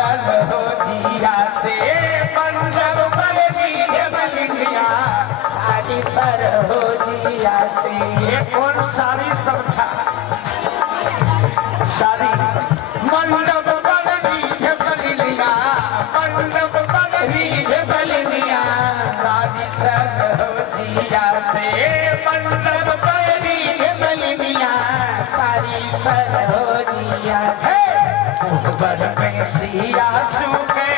सल हो जिया से मंडप पर दीजे बलिया सारी सर हो जिया से। ये कौन सारी सब था? सारी मंडप पर दीजे बलिया मंडप पर दीजे बलिया सारी सर हो जिया से मंडप पर दीजे बलिया सारी सर हो जिया से। ऊपर में सिया सुके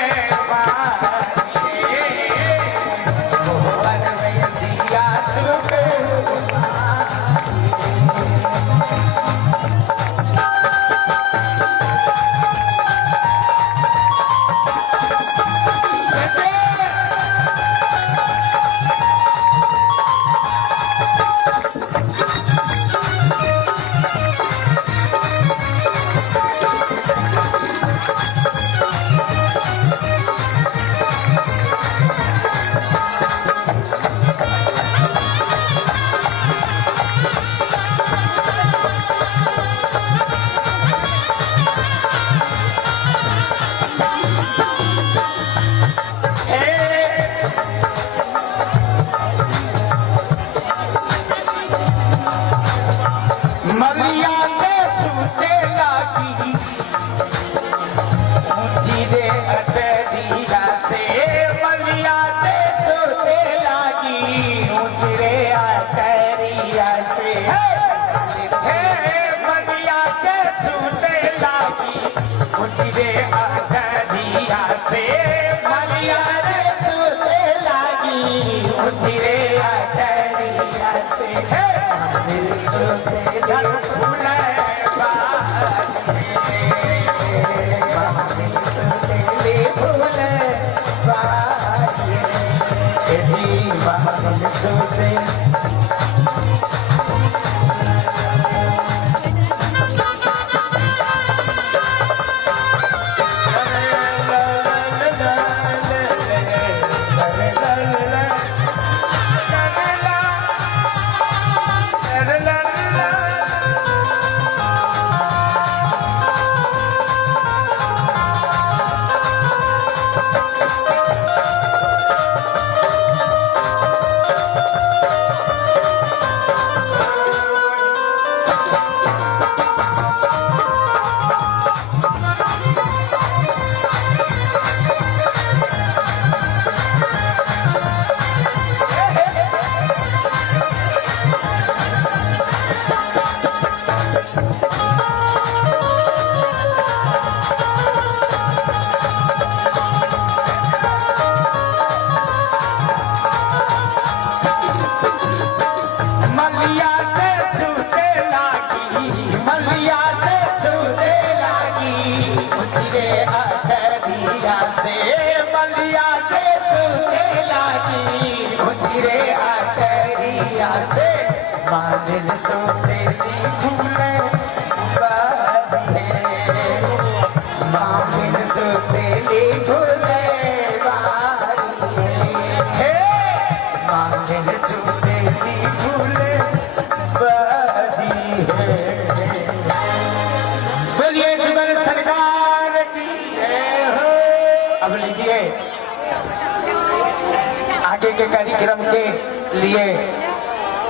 के कार्यक्रम के लिए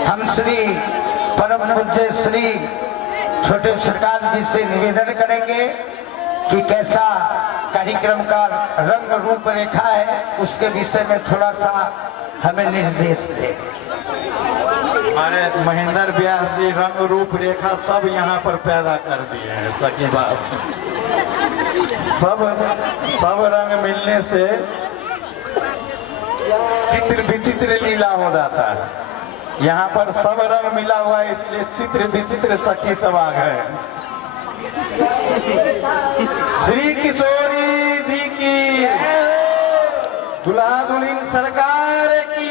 हम श्री परम पूज्य श्री छोटे सरकार जी से निवेदन करेंगे कि कैसा कार्यक्रम का रंग रूप रेखा है उसके विषय में थोड़ा सा हमें निर्देश दे। हमारे महेंद्र व्यास जी रंग रूप रेखा सब यहाँ पर पैदा कर दिए हैं। सकी बात, सब रंग मिलने से चित्र विचित्र लीला हो जाता है। यहाँ पर सब रंग मिला हुआ है, इसलिए चित्र विचित्र सखी सवाग है। श्री किशोरी जी की, दुल्हा दुल्हन सरकार की,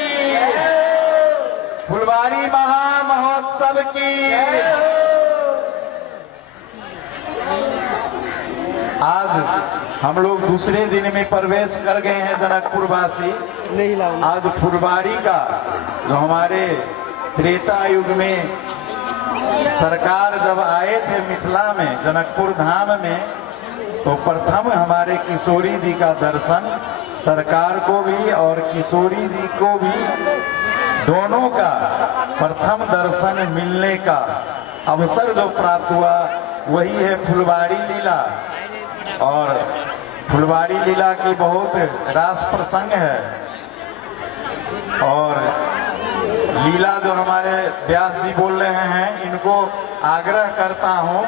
फुलवारी महा महोत्सव की। आज हम लोग दूसरे दिन में प्रवेश कर गए हैं जनकपुर वासी। आज फुलवारी का जो हमारे त्रेता युग में सरकार जब आए थे मिथिला में जनकपुर धाम में, तो प्रथम हमारे किशोरी जी का दर्शन सरकार को भी और किशोरी जी को भी दोनों का प्रथम दर्शन मिलने का अवसर जो प्राप्त हुआ वही है फुलवाड़ी लीला। और फुलवाड़ी लीला की बहुत रास प्रसंग है और लीला जो हमारे व्यास जी बोल रहे हैं इनको आग्रह करता हूं,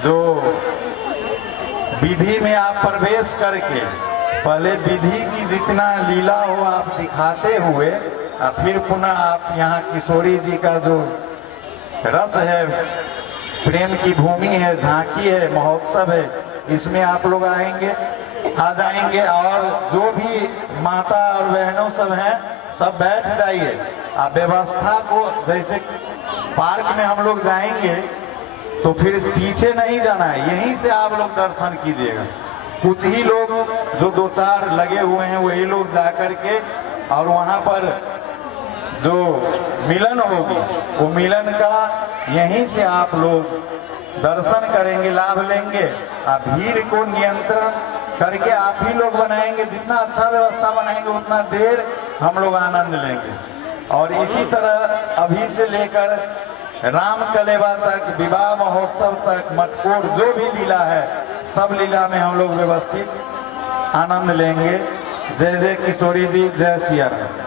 जो विधि में आप प्रवेश करके पहले विधि की जितना लीला हो आप दिखाते हुए और फिर पुनः आप यहाँ किशोरी जी का जो रस है, प्रेम की भूमि है, झांकी है, महोत्सव है, इसमें आप लोग आ जाएंगे और जो भी माता और बहनों सब हैं सब बैठ जाइए। आप व्यवस्था को, जैसे पार्क में हम लोग जाएंगे तो फिर पीछे नहीं जाना है, यहीं से आप लोग दर्शन कीजिएगा। कुछ ही लोग जो 2-4 लगे हुए हैं वही लोग जाकर के और वहां पर जो मिलन होगी वो मिलन का यहीं से आप लोग दर्शन करेंगे, लाभ लेंगे। आप भीड़ को नियंत्रण करके आप ही लोग बनाएंगे, जितना अच्छा व्यवस्था बनाएंगे उतना देर हम लोग आनंद लेंगे। और इसी तरह अभी से लेकर राम कलेवा तक, विवाह महोत्सव तक, मटकोर जो भी लीला है सब लीला में हम लोग व्यवस्थित आनंद लेंगे। जय जय किशोरी जी, जय सिया राम।